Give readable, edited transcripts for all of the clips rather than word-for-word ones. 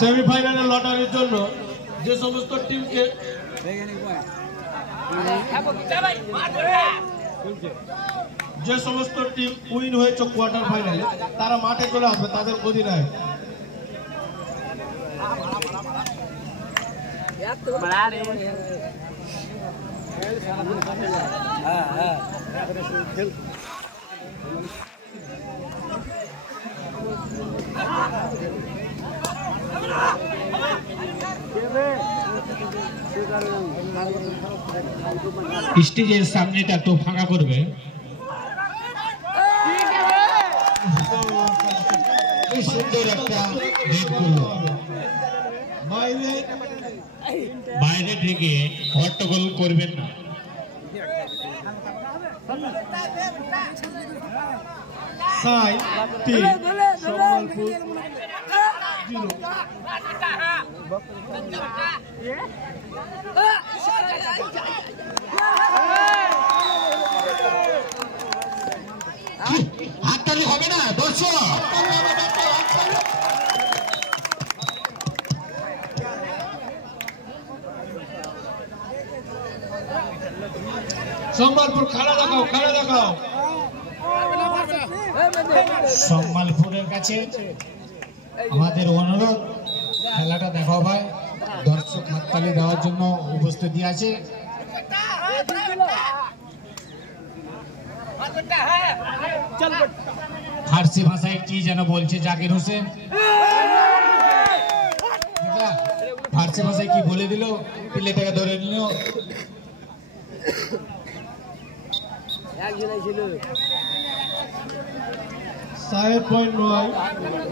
সেমিফাইনালের লটারির জন্য যে সমস্ত টিমকে যে সমস্ত টিম উইন হয়েছে কোয়ার্টার ফাইনালে তারা মাঠে চলে আসবে তাদের অধিনায়ক। স্টেজের সামনেটা তো ফাঁকা করবে। সুন্দর একটা বাইরে থেকে হট্টগোল করবেন না। হাততালি হবে না দর্শক? সম্বলপুর খেলা দেখাও, খেলা দেখাও। সম্বলপুরের কাছে আমাদের অনুরোধ, খেলাটা দেখাও ভাই। দর্শক হাততালি দেওয়ার জন্য উপস্থিতি আছে। ফার্সি ভাষায় কি যেন বলছে জাকির হোসেন, ফার্সি ভাষায় কি বলে দিল, প্লেটাকে ধরে নিল।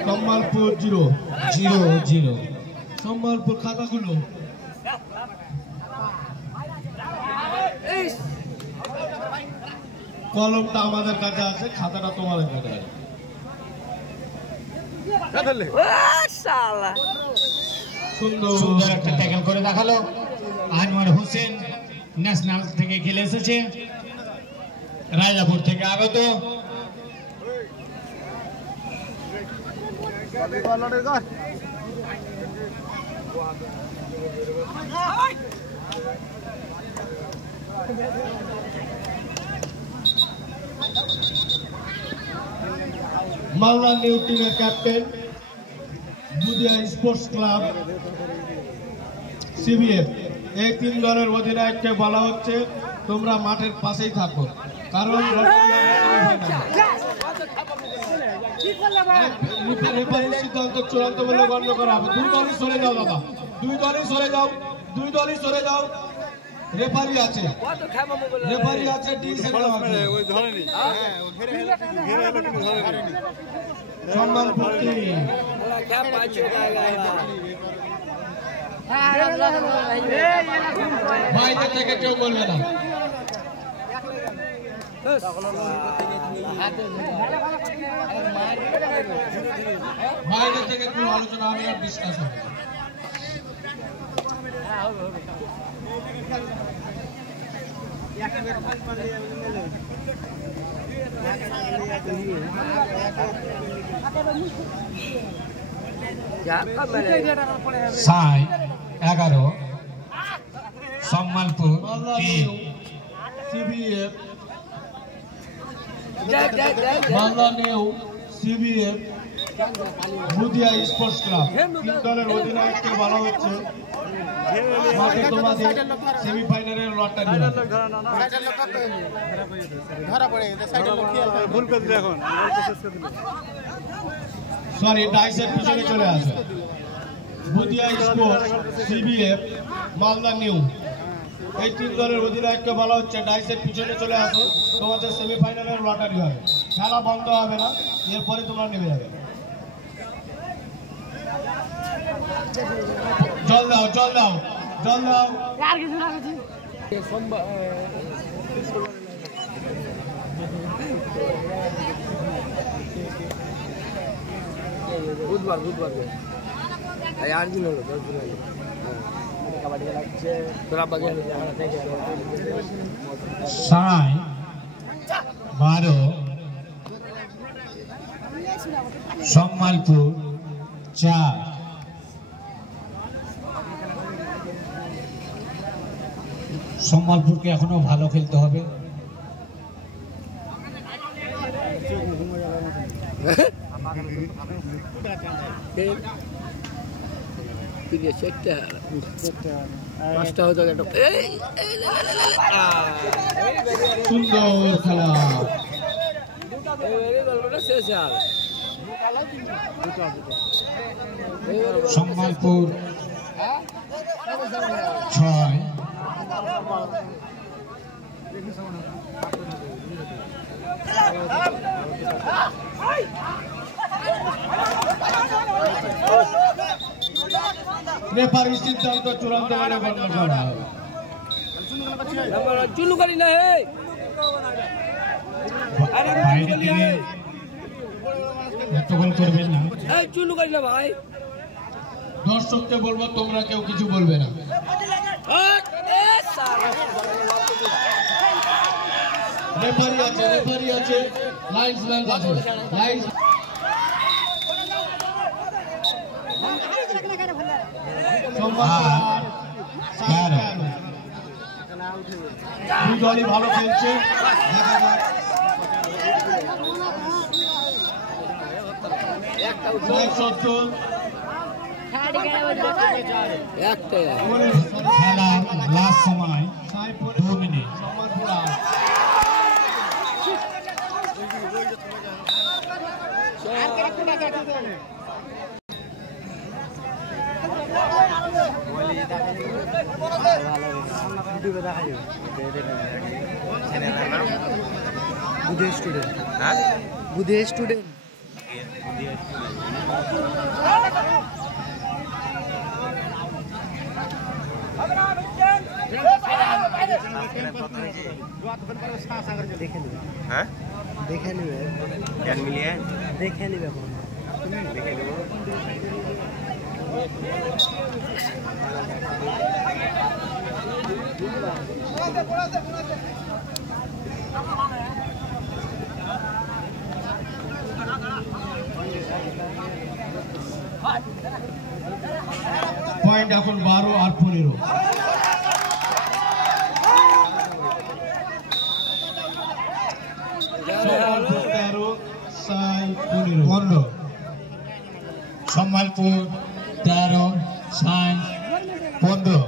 সম্বলপুর 0-0। সম্বলপুর খাতাগুলো কলমটা আমাদের কাছে আছে, খাতাটা তোমাদের কাছে আছে। সুন্দর একটা ট্যাকল করে দেখালো আনোয়ার হোসেন, ন্যাশনাল থেকে খেলে এসেছে, রাজাপুর থেকে আগত। মালদা নিউ টিমের ক্যাপ্টেন বুদিয়া স্পোর্টস ক্লাব সিবিএফ, এই 3 দলের অধিনায়ককে বলা হচ্ছে তোমরা মাঠের পাশেই থাকো, কারণ সিদ্ধান্ত চূড়ান্ত বলে গণ্য করা হবে। 2 দলই সরে যাও দাদা, 2 দলই সরে যাও, 2 দলই সরে যাও। রেফারি আছে, রেফারি আছে, সম্বলপুর বাইরে থেকে কেউ বলবে না। বাইরে থেকে কোনো আলোচনা হবে আর ডিসকাস হবে। SAI 11 Sambalpur CBF, Malda new CBF Budia sports club, 3 দলের অধিনায়ককে বলা হচ্ছে মাঠে তোমাদের সেমিফাইনালের লটারি। সরি, ডাইসের পিছনে চলে আসে। বুদিয়া স্পোর্টস সিবিএফ মালদা নিউ, এই 3 দলের অধিনায়ককে বলা হচ্ছে ডাইসের পিছনে চলে আসো, তোমাদের সেমিফাইনালের লটারি হবে। খেলা বন্ধ হবে না, এরপরে তোমরা নেমে যাবে। জল দাও, জল দাও, জল দাও। বুধবার 8 দিন হলো, 10 দিন হলো কাবাডি খেলা হচ্ছে। তোরা বাগে সাই 12 সম্মালপুর 4। সম্মালপুরকে এখনো ভালো খেলতে হবে। সুন্দর খেলা। সম্মালপুর 6। রেফারি সিদ্ধান্ত চূড়ান্ত বলে গণ্য করা হবে। বাইরে থেকে এত গোল করবেন না। দর্শককে বলবো তোমরা কেউ কিছু বলবে না। রেফারি আছে, লাইন্সম্যান আছে, লাইন্স দুই দলই ভালো খেলছে। খেলা লাস্ট সময় 2 মিনিট। বুধে স্টুডেন্ট, বুধে স্টুডেন্ট। দেখে নিবে, দেখে নিবে। পয়েন্ট এখন 12 আর 15। সম্মালপুর 13, সাইন্স 15।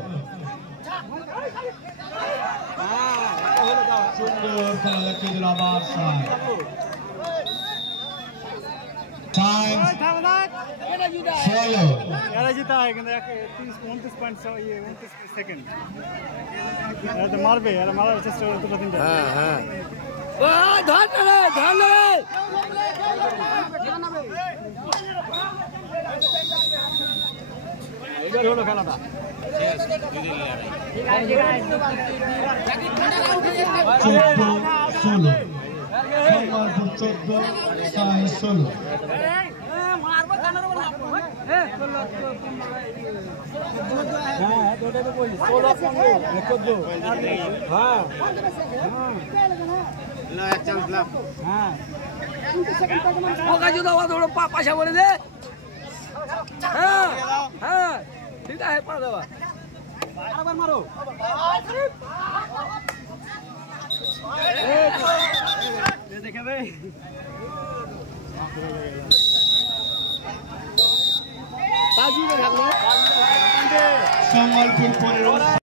সুন্দর খেলা দেখিয়ে দিল আবার সাইন্স। 16। जीता है 29 पॉइंट ये 29 सेकंड तो मारबे यार मारा चेस्ट तो दिन हां हां ओ धर रे इधर হলো খেলাটা 16 সম্মালপুর 14, সাইন্স 16। मारबो कानर बोल ए हां दोटे तो बोल 16 15 हां ला एक चांस ला हां 20 सेकंड तक मौका जो दवा थोड़ा पाछा बोले दे हां हां ठीक है पड़ दवा बार मारो ये देखे भाई সম্মালপুর 15।